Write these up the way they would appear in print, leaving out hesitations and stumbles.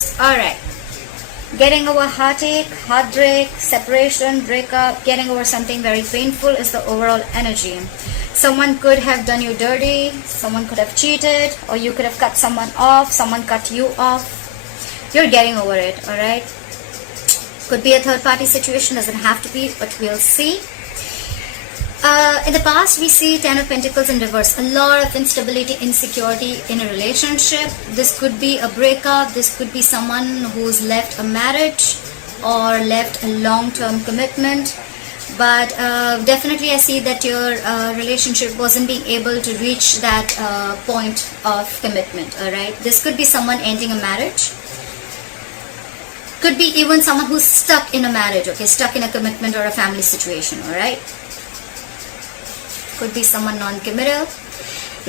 Alright. Getting over heartache, heartbreak, separation, breakup, getting over something very painful is the overall energy. Someone could have done you dirty, someone could have cheated, or you could have cut someone off, someone cut you off. You're getting over it, alright? Could be a third party situation, doesn't have to be, but we'll see. In the past, we see Ten of Pentacles in reverse. A lot of instability, insecurity in a relationship. This could be a breakup. This could be someone who's left a marriage or left a long-term commitment. But definitely I see that your relationship wasn't being able to reach that point of commitment, alright? This could be someone ending a marriage. Could be even someone who's stuck in a marriage, okay? Stuck in a commitment or a family situation, alright? Could be someone non-committal.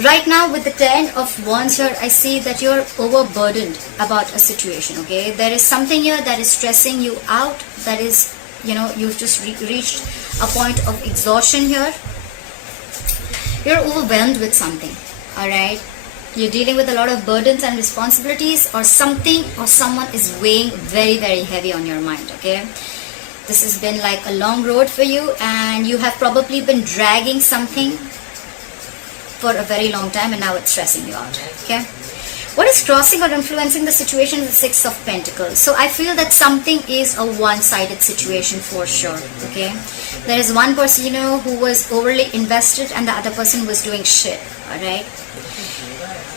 Right now with the Ten of Wands here, I see that you're overburdened about a situation, okay? There is something here that is stressing you out, that is, you know, you've just reached a point of exhaustion here. You're overwhelmed with something, alright? You're dealing with a lot of burdens and responsibilities, or something or someone is weighing very, very heavy on your mind, okay? This has been like a long road for you, and you have probably been dragging something for a very long time, and now it's stressing you out, okay? What is crossing or influencing the situation is the Six of Pentacles. So I feel that something is a one-sided situation for sure, okay? There is one person, you know, who was overly invested and the other person was doing shit, alright?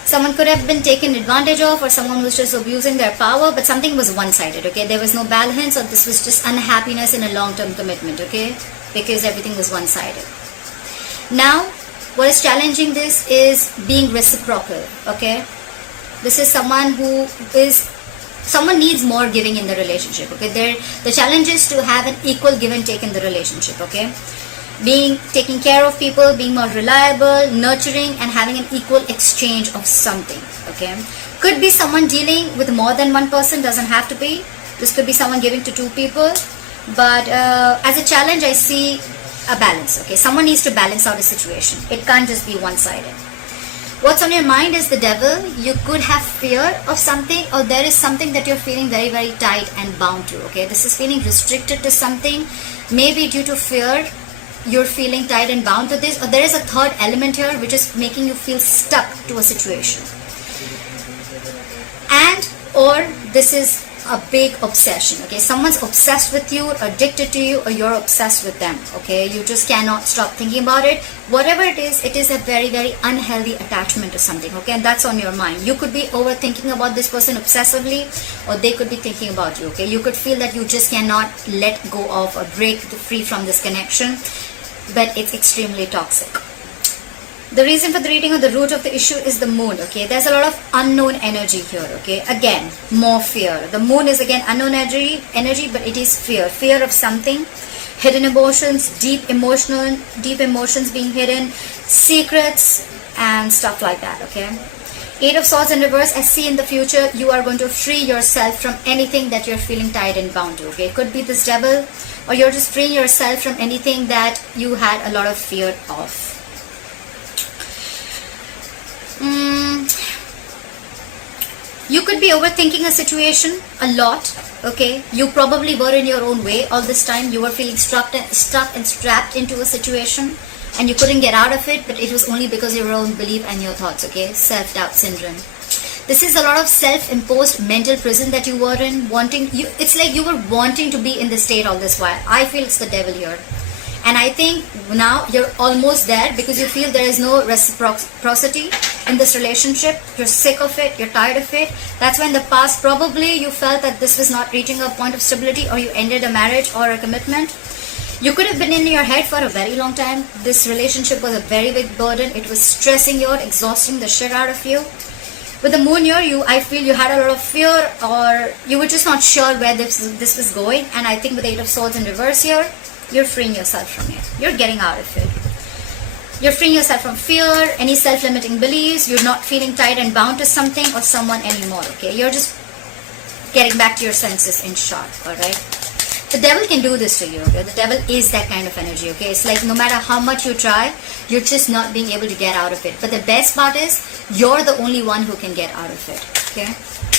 Someone could have been taken advantage of, or someone was just abusing their power, but something was one-sided, okay? There was no balance, or this was just unhappiness in a long-term commitment, okay? Because everything was one-sided. Now, what is challenging this is being reciprocal, okay? This is someone someone needs more giving in the relationship, okay? The challenge is to have an equal give and take in the relationship, okay? Taking care of people, being more reliable, nurturing, and having an equal exchange of something, okay? Could be someone dealing with more than one person, doesn't have to be. This could be someone giving to two people, but as a challenge, I see a balance, okay? Someone needs to balance out a situation. It can't just be one-sided. What's on your mind is the Devil. You could have fear of something, or there is something that you're feeling very, very tight and bound to, okay? This is feeling restricted to something, maybe due to fear. You're feeling tied and bound to this, or there is a third element here which is making you feel stuck to a situation. And or this is a big obsession, okay? Someone's obsessed with you, addicted to you, or you're obsessed with them, okay? You just cannot stop thinking about it. Whatever it is a very, very unhealthy attachment to something, okay? And that's on your mind. You could be overthinking about this person obsessively, or they could be thinking about you, okay? You could feel that you just cannot let go of or break free from this connection, but it's extremely toxic. The reason for the reading or the root of the issue is the moon, okay? There's a lot of unknown energy here, okay? Again, more fear. The moon is again unknown energy, but it is fear. Fear of something, hidden emotions, deep emotions being hidden, secrets, and stuff like that, okay? Eight of Swords in reverse. I see in the future you are going to free yourself from anything that you're feeling tied and bound to, okay? It could be this Devil, or you're just freeing yourself from anything that you had a lot of fear of. You could be overthinking a situation a lot, okay? You probably were in your own way all this time. You were feeling stuck and strapped into a situation, and you couldn't get out of it, but it was only because of your own belief and your thoughts, okay? Self-doubt syndrome. This is a lot of self-imposed mental prison that you were in, it's like you were wanting to be in this state all this while. I feel it's the Devil here. And I think now you're almost there, because you feel there is no reciprocity in this relationship. You're sick of it, you're tired of it. That's why in the past probably you felt that this was not reaching a point of stability, or you ended a marriage or a commitment. You could have been in your head for a very long time. This relationship was a very big burden. It was stressing you out, exhausting the shit out of you. With the moon here, I feel you had a lot of fear, or you were just not sure where this was going. And I think with the Eight of Swords in reverse here, you're freeing yourself from it. You're getting out of it. You're freeing yourself from fear, any self-limiting beliefs. You're not feeling tied and bound to something or someone anymore, okay? You're just getting back to your senses in short, alright? The Devil can do this to you, okay? The Devil is that kind of energy, okay? It's like no matter how much you try, you're just not being able to get out of it. But the best part is, you're the only one who can get out of it, okay?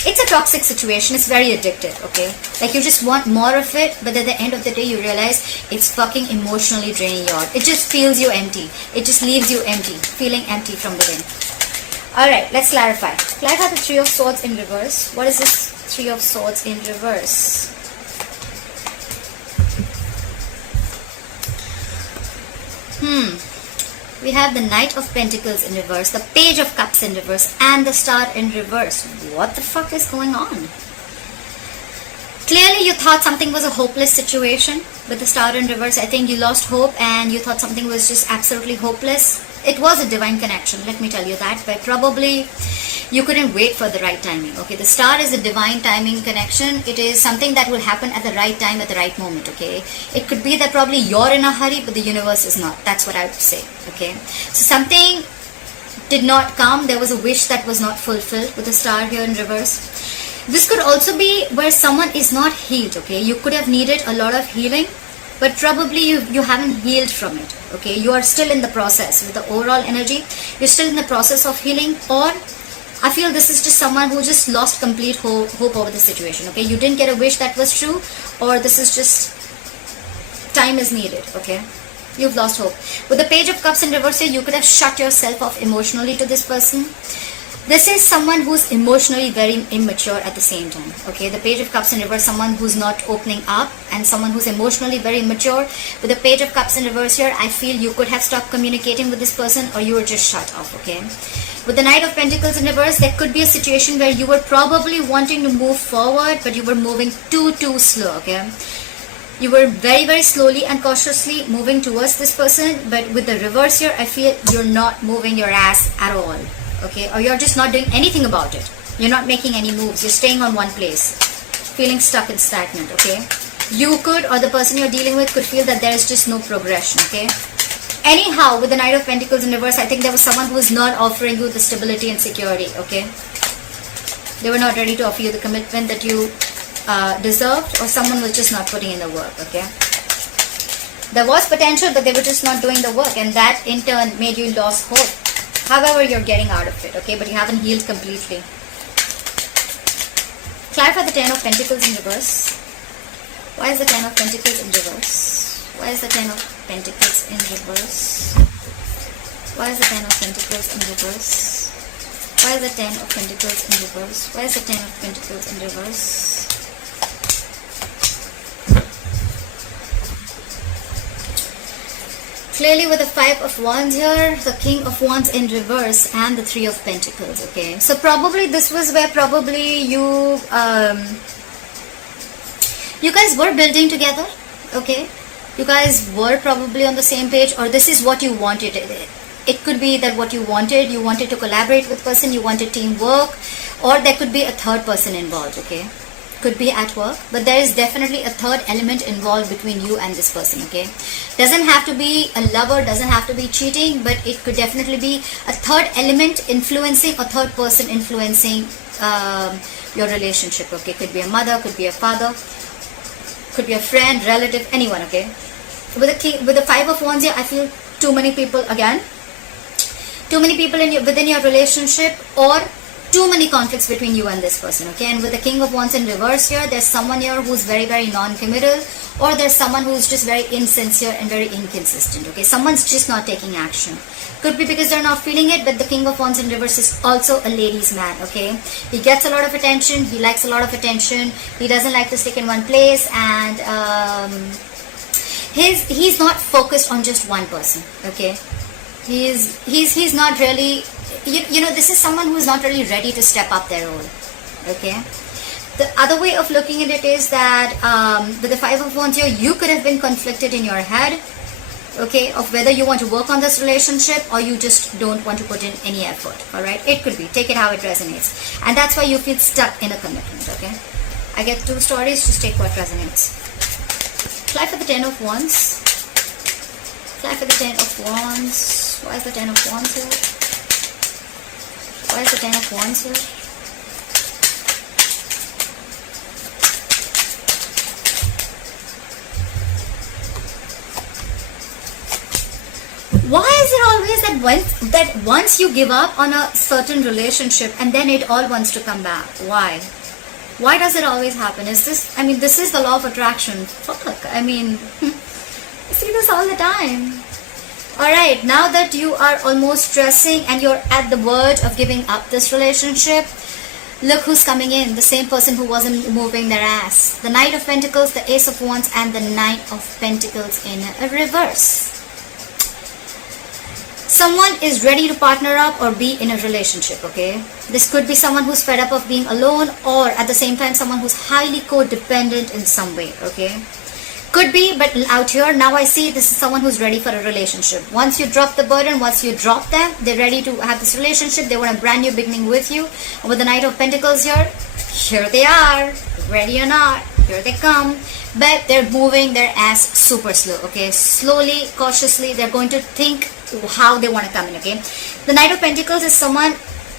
it's a toxic situation. It's very addictive, okay? Like you just want more of it, but at the end of the day you realize it's fucking emotionally draining you out. It just feels you empty. It just leaves you empty, feeling empty from within. Alright, let's clarify. Clarify the Three of Swords in reverse. What is this Three of Swords in reverse? We have the Knight of Pentacles in reverse, the Page of Cups in reverse, and the Star in reverse. What the fuck is going on? Clearly you thought something was a hopeless situation with the Star in reverse. I think you lost hope and you thought something was just absolutely hopeless. It was a divine connection, let me tell you that, but probably you couldn't wait for the right timing. Okay, the Star is a divine timing connection. It is something that will happen at the right time, at the right moment. Okay, it could be that probably you're in a hurry, but the universe is not. That's what I would say. Okay, so something did not come. There was a wish that was not fulfilled with the Star here in reverse. This could also be where someone is not healed. Okay, you could have needed a lot of healing, but probably you haven't healed from it. Okay, you are still in the process. With the overall energy, you're still in the process of healing, or I feel this is just someone who just lost complete hope over the situation. Okay, you didn't get a wish that was true, or this is just time is needed. Okay, you've lost hope. With the Page of Cups in reverse here, you could have shut yourself off emotionally to this person. This is someone who's emotionally very immature at the same time. Okay, the Page of Cups in reverse, someone who's not opening up, and someone who's emotionally very immature. With the Page of Cups in reverse here, I feel you could have stopped communicating with this person, or you were just shut off. Okay, with the Knight of Pentacles in reverse, there could be a situation where you were probably wanting to move forward, but you were moving too slow. Okay, you were very slowly and cautiously moving towards this person, but with the reverse here, I feel you're not moving your ass at all. Okay, or you're just not doing anything about it. You're not making any moves. You're staying on one place, feeling stuck and stagnant. Okay, you could, or the person you're dealing with could feel that there is just no progression. Okay, anyhow, with the Knight of Pentacles in reverse, I think there was someone who was not offering you the stability and security. Okay, they were not ready to offer you the commitment that you deserved, or someone was just not putting in the work. Okay, there was potential, but they were just not doing the work, and that in turn made you lose hope. However, you're getting out of it, okay, but you haven't healed completely. Clarify the Ten of Pentacles in reverse. Why is the Ten of Pentacles in reverse? Why is the Ten of Pentacles in reverse? Why is the Ten of Pentacles in reverse? Why is the Ten of Pentacles in reverse? Why is the Ten of Pentacles in reverse? Clearly with the Five of Wands here, the King of Wands in reverse, and the Three of Pentacles. Okay, so probably this was where probably you guys were building together. Okay, you guys were probably on the same page, or this is what you wanted. It could be that what you wanted to collaborate with person, you wanted teamwork, or there could be a third person involved. Okay, could be at work, but there is definitely a third element involved between you and this person. Okay, doesn't have to be a lover, doesn't have to be cheating, but it could definitely be a third element influencing, a third person influencing your relationship. Okay, could be a mother, could be a father, could be a friend, relative, anyone. Okay, with the Five of Wands here, I feel too many people within your relationship, or too many conflicts between you and this person. Okay, and with the King of Wands in reverse here, there's someone here who's very non-committal, or there's someone who's just very insincere and very inconsistent. Okay, someone's just not taking action. Could be because they're not feeling it, but the King of Wands in reverse is also a ladies' man. Okay, he gets a lot of attention, he likes a lot of attention, he doesn't like to stick in one place, and he's not focused on just one person. Okay, he's not really, you know, this is someone who is not really ready to step up their role. Okay, the other way of looking at it is that with the Five of Wands here, you could have been conflicted in your head, okay, of whether you want to work on this relationship or you just don't want to put in any effort. All right, it could be, take it how it resonates, and that's why you feel stuck in a commitment. Okay, I get two stories, just take what resonates. Fly for the Ten of Wands. Fly for the Ten of Wands. Why is the Ten of Wands here? Why is the Ten of Wands here? Why is it always that once you give up on a certain relationship and then it all wants to come back? Why? Why does it always happen? Is this, I mean, this is the law of attraction. Fuck, I mean, I see this all the time. Alright, now that you are almost stressing and you're at the verge of giving up this relationship, look who's coming in. The same person who wasn't moving their ass. The Knight of Pentacles, the Ace of Wands, and the Knight of Pentacles in a reverse. Someone is ready to partner up or be in a relationship, okay? This could be someone who's fed up of being alone, or at the same time someone who's highly codependent in some way, okay? Could be, but out here, now I see this is someone who's ready for a relationship. Once you drop the burden, once you drop them, they're ready to have this relationship. They want a brand new beginning with you. And with the Knight of Pentacles here they are, ready or not, here they come. But they're moving their ass super slow, okay? Slowly, cautiously, they're going to think how they want to come in, okay? The Knight of Pentacles is someone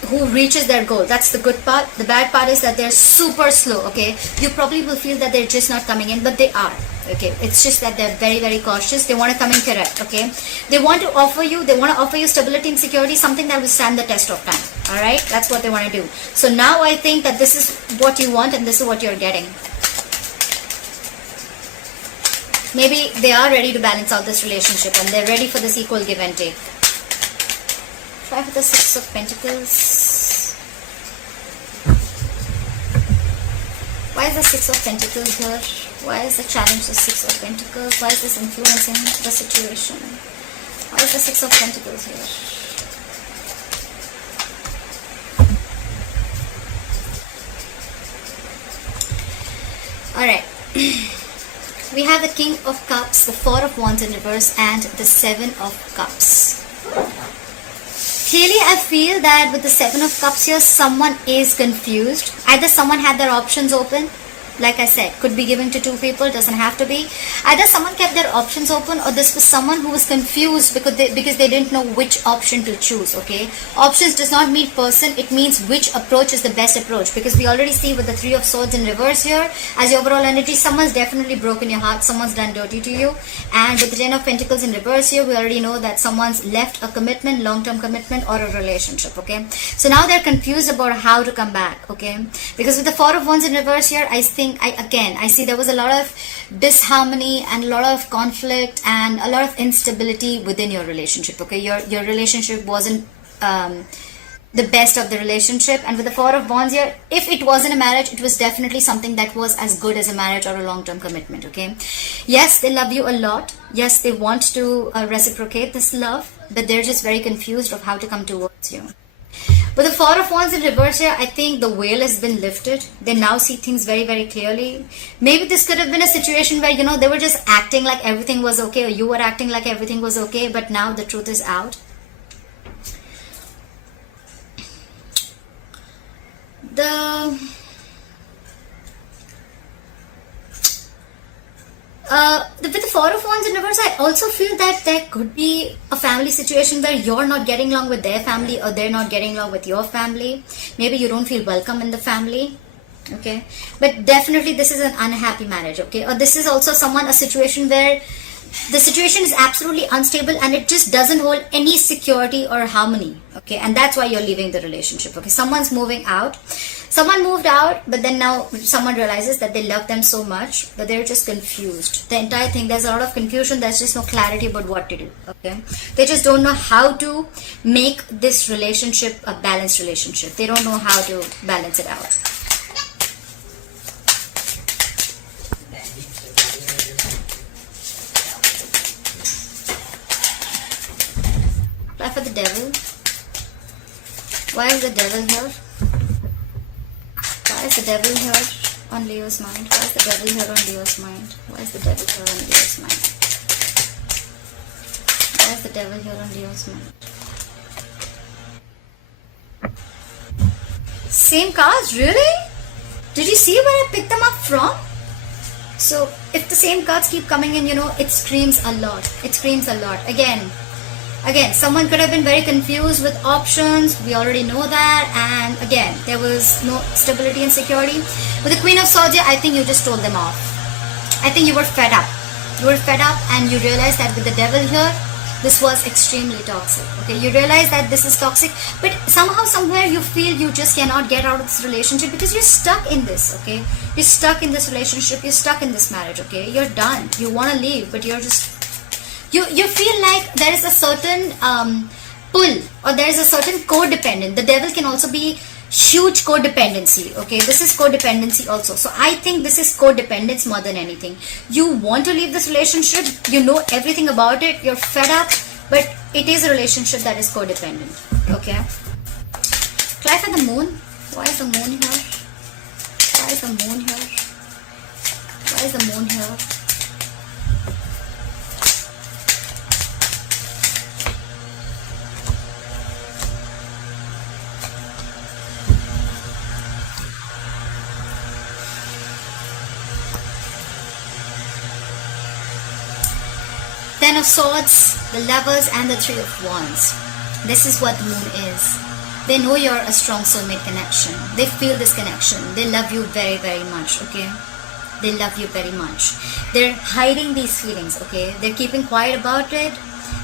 who reaches their goal. That's the good part. The bad part is that they're super slow, okay? You probably will feel that they're just not coming in, but they are, okay? It's just that they're very, very cautious. They want to come in correct, okay? They want to offer you stability and security, something that will stand the test of time, all right? That's what they want to do. So now I think that this is what you want and this is what you're getting. Maybe they are ready to balance out this relationship and they're ready for this equal give and take. Try for the Six of Pentacles. Why is the Six of Pentacles here? Why is the challenge the Six of Pentacles? Why is this influencing the situation? Why is the Six of Pentacles here? Alright. We have the King of Cups, the Four of Wands in reverse, and the Seven of Cups. Clearly, I feel that with the Seven of Cups here, someone is confused. Either someone had their options open, like I said, could be given to two people, doesn't have to be. Either someone kept their options open, or this was someone who was confused because they didn't know which option to choose, okay? Options does not mean person, it means which approach is the best approach. Because we already see with the Three of Swords in reverse here, as your overall energy, someone's definitely broken your heart, someone's done dirty to you. And with the Ten of Pentacles in reverse here, we already know that someone's left a commitment, long-term commitment, or a relationship, okay? So now they're confused about how to come back, okay? Because with the Four of Wands in reverse here, I see there was a lot of disharmony and a lot of conflict and a lot of instability within your relationship, okay? Your relationship wasn't the best of the relationship. And with the Four of Wands here, if it wasn't a marriage, it was definitely something that was as good as a marriage or a long-term commitment, okay? Yes, they love you a lot. Yes, they want to reciprocate this love, but they're just very confused of how to come towards you. With the Four of Wands in reverse here, I think the veil has been lifted. They now see things very, very clearly. Maybe this could have been a situation where, they were just acting like everything was okay, or you were acting like everything was okay, but now the truth is out. With the Four of Wands in reverse, I also feel that there could be a family situation where you're not getting along with their family, or they're not getting along with your family. Maybe you don't feel welcome in the family, okay? But definitely this is an unhappy marriage, okay? Or this is also a situation where the situation is absolutely unstable and it just doesn't hold any security or harmony, okay? And that's why you're leaving the relationship, okay? Someone's moving out. Someone moved out, but then now someone realizes that they love them so much, but they're just confused. The entire thing, there's a lot of confusion. There's just no clarity about what to do, okay? They just don't know how to make this relationship a balanced relationship. They don't know how to balance it out. Try for the Devil. Why is the Devil here? Why is the Devil here on Leo's mind? Why is the Devil here on Leo's mind? Why is the Devil here on Leo's mind? Why is the Devil here on Leo's mind? Same cards, really? Did you see where I picked them up from? So if the same cards keep coming in, it screams a lot. It screams a lot. Again, someone could have been very confused with options. We already know that. And again, there was no stability and security. With the Queen of Swords, I think you just told them off. I think you were fed up. You were fed up and you realized that with the Devil here, this was extremely toxic. Okay, you realize that this is toxic, but somehow, somewhere, you feel you just cannot get out of this relationship because you're stuck in this. Okay, you're stuck in this relationship, you're stuck in this marriage. Okay, you're done, you want to leave, but you're just, you feel like there is a certain pull, or there is a certain codependent. The devil can also be huge codependency. Okay, this is codependency also. So I think this is codependence more than anything. You want to leave this relationship, you know everything about it, you're fed up, but it is a relationship that is codependent. Okay, try for the moon. Why is the moon here? Why is the moon here? Why is the moon here? Ten of Swords, the Lovers, and the Three of Wands. This is what the moon is. They know you're a strong soulmate connection. They feel this connection. They love you very, very much, okay? They love you very much. They're hiding these feelings, okay? They're keeping quiet about it.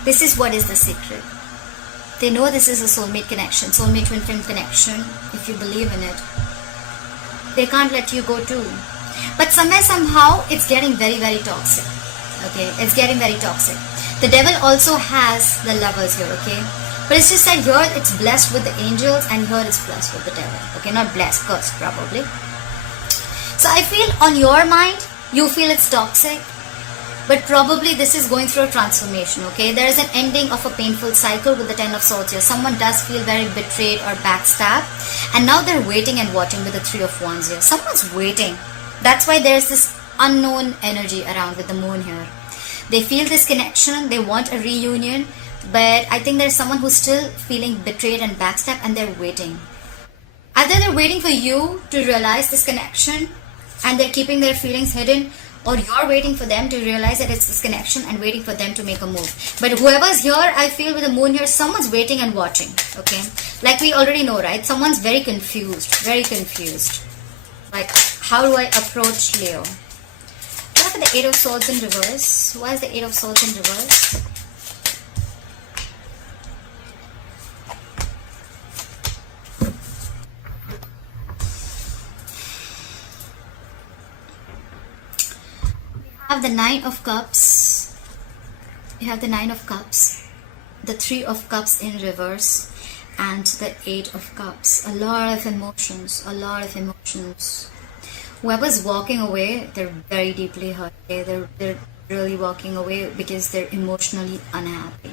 This is what is the secret. They know this is a soulmate connection, soulmate twin flame connection, if you believe in it. They can't let you go too. But somewhere, somehow, it's getting very, very toxic. Okay, it's getting very toxic. The devil also has the Lovers here, okay? But it's just that here it's blessed with the angels and here it's blessed with the devil. Okay, not blessed, cursed probably. So I feel on your mind, you feel it's toxic, but probably this is going through a transformation, okay? There is an ending of a painful cycle with the Ten of Swords here. Someone does feel very betrayed or backstabbed, and now they're waiting and watching with the Three of Wands here. Someone's waiting. That's why there's this unknown energy around with the moon here. They feel this connection, they want a reunion, but I think there's someone who's still feeling betrayed and backstabbed, and they're waiting. Either they're waiting for you to realize this connection and they're keeping their feelings hidden, or you're waiting for them to realize that it's this connection and waiting for them to make a move. But whoever's here, I feel with the moon here, someone's waiting and watching, okay? Like we already know, right? Someone's very confused, very confused. Like, how do I approach Leo? What for the Eight of Swords in reverse? Why is the Eight of Swords in reverse? You have the Nine of Cups. You have the Nine of Cups, the Three of Cups in reverse, and the Eight of Cups. A lot of emotions, a lot of emotions. Whoever's walking away, they're very deeply hurt. Okay? They're really walking away because they're emotionally unhappy.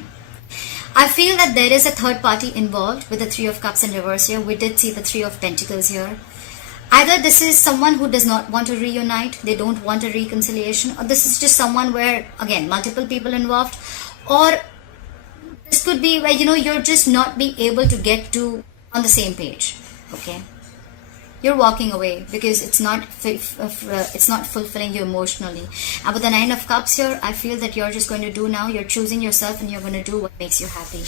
I feel that there is a third party involved with the Three of Cups in reverse here. We did see the Three of Pentacles here. Either this is someone who does not want to reunite, they don't want a reconciliation, or this is just someone where, again, multiple people involved, or this could be where, you know, you're just not being able to get to on the same page, okay? You're walking away because it's not fulfilling you emotionally. And with the Nine of Cups here, I feel that you're just going to do now, you're choosing yourself and you're going to do what makes you happy.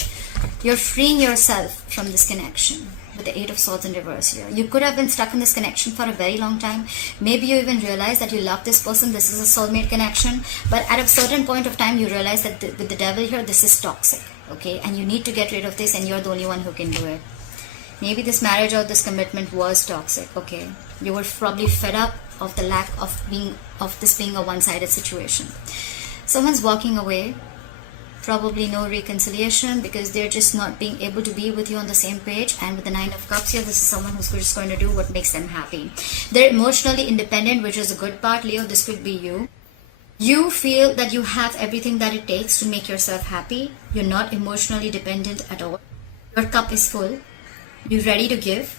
You're freeing yourself from this connection. With the Eight of Swords in reverse here, you could have been stuck in this connection for a very long time. Maybe you even realize that you love this person, this is a soulmate connection, but at a certain point of time you realize that with the devil here, this is toxic, okay? And you need to get rid of this, and you're the only one who can do it. Maybe this marriage or this commitment was toxic, okay? You were probably fed up of the lack of this being a one-sided situation. Someone's walking away. Probably no reconciliation because they're just not being able to be with you on the same page. And with the Nine of Cups here, this is someone who's just going to do what makes them happy. They're emotionally independent, which is a good part, Leo. This could be you. You feel that you have everything that it takes to make yourself happy. You're not emotionally dependent at all. Your cup is full. You're ready to give.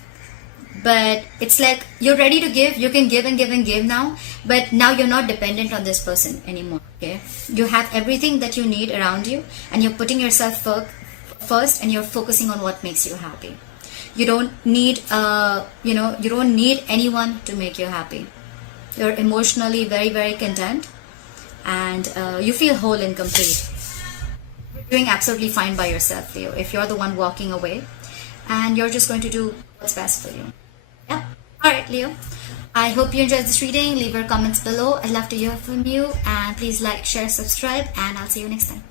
But it's like you're ready to give, you can give and give and give now, but now you're not dependent on this person anymore, okay? You have everything that you need around you, and you're putting yourself first, and you're focusing on what makes you happy. You don't need, you don't need anyone to make you happy. You're emotionally very, very content, and you feel whole and complete. You're doing absolutely fine by yourself, Leo, if you're the one walking away, and you're just going to do what's best for you. Yeah. Alright, Leo. I hope you enjoyed this reading. Leave your comments below. I'd love to hear from you. And please like, share, subscribe. And I'll see you next time.